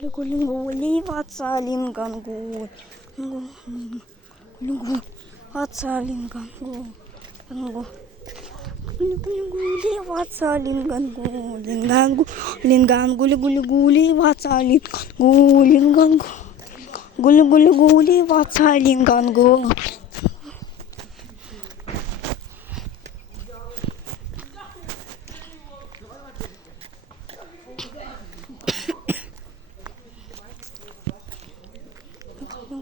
Gulli, gulli, gulli, vatsalim gangu. Gulli, gulli, vatsalim gangu. Gangu. Gulli, gulli, gulli, vatsalim gangu. Lingangu, lingang, gulli, gulli, gangu. Lingangu. Gulli, gulli, gulli. Я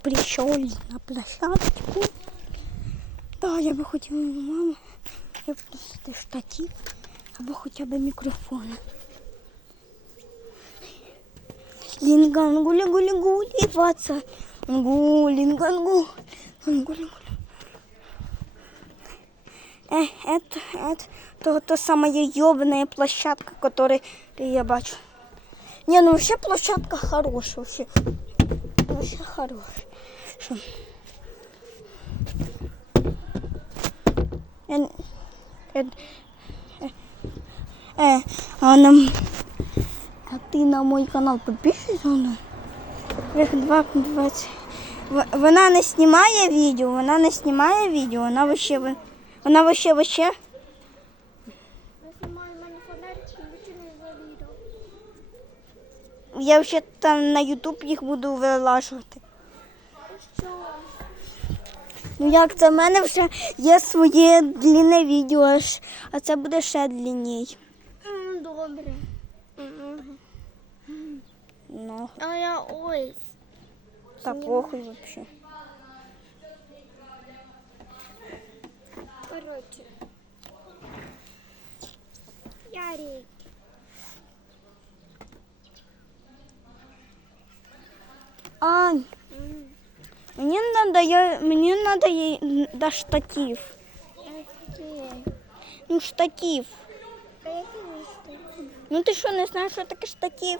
пришел на площадку. Да, я бы хотела маму. Я просто штатив або хоча б мікрофон. Лінган гуля гуля гули ваца. Гулинган гу. Гуля гуля Э, это, это то, то самая ёбаная площадка, которую я бачу. Не, ну вообще площадка хорошая, вообще. Вообще хорошая. Что? Я, я, э, э, а, нам, а ты на мой канал підпишешся? Ну? Їх два, двадцять. В- Вона не знімає відео, вона не знімає відео, вона вообще, ви- вона вообще, вообще. Я вообще там на YouTube їх буду вилажувати. Ну як це в мене вже є своє длінне відео, аж- а це буде ще длинній. Добре. Ну, А я ось. та похуй вообще. Коротше. Ярик. Ань, М, мені надо, я, мені надо їй да штатив. Окей. Ну, штатив. А який ви штатив? Ну ти що, не знаєш, що таке штатив?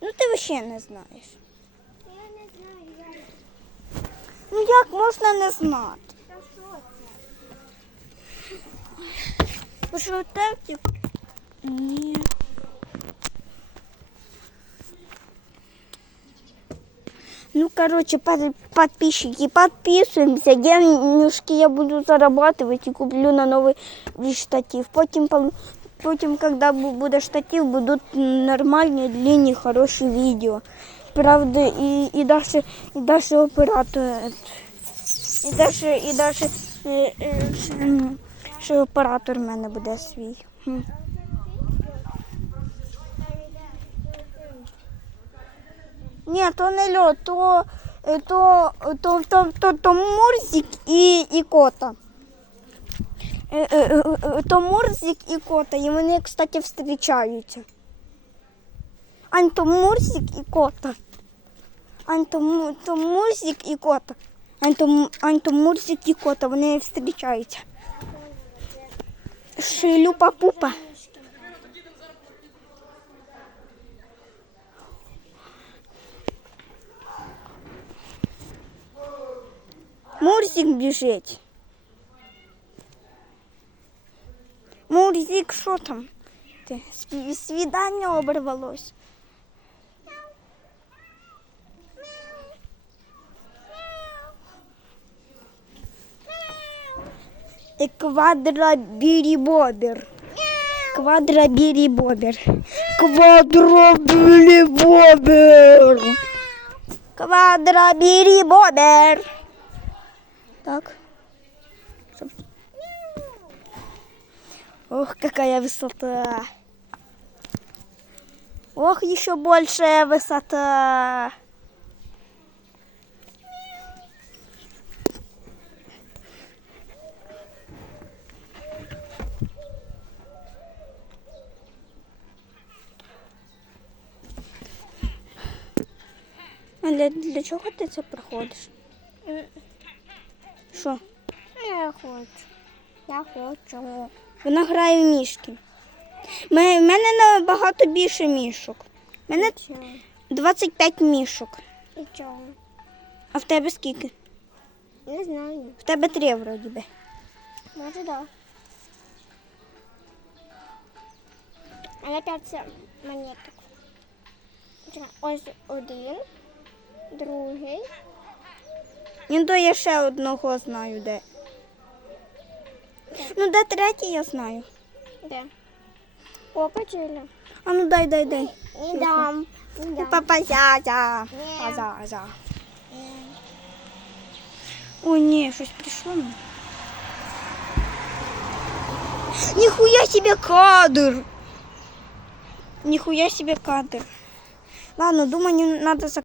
Ну ти вообще не знаєш. Я не знаю, Ярик. Ну як можна не знати? Ви що тактик? Ні. Ну, короче, под- подписчики, подписываемся. Денежки я буду зарабатывать и куплю на новый штатив. Потім, пол- потім когда бу- буде штатив, будуть нормальні, длинні, хороші відео. Правда, і, і даже, і даже оператор. І даже, і даже, е, е, ш- м, що оператор в мене буде свій. Ні, то не льот, то, то, то, то, то, то Мурзик і, і кота. Е, е, е, То Мурзик і кота, і вони, кстати, зустрічаються. Ань, то Мурзик і кота. Ань, то, то Мурзик і кота. Ань, то, Ань, то Мурзик і кота, вони зустрічаються. Шлюпа-пупа. Мурзик біжить. Мурзик, що там? Ти, сві- свідання оборвалось. Ти квадрабірі-бобер. Квадрабірі-бобер. Квадрабірі-бобер. Квадрабірі-бобер. Так. Чтоб- Ох, какая высота. Ох, еще большая высота. А для, для чого ти це проходиш? Що? Я хочу. Я хочу. Вона грає в мішки. У мене набагато більше мішок. У мене Чого? 25 мішок. І чого? А в тебе скільки? Не знаю. В тебе три вроді би. Може, да. А я п'ять монеток. Ось один, другий. Ну, то я ще одного знаю, де. Ну, де третій, я знаю. Де? О, почили. А ну дай, дай, дай. Не дам. Не дам. Папа зязя. Ні. Аза, аза. О, ні, щось прийшло. мені. Ніхуя себе кадр. Ніхуя себе кадр. Ладно, думаю, надо закрыть.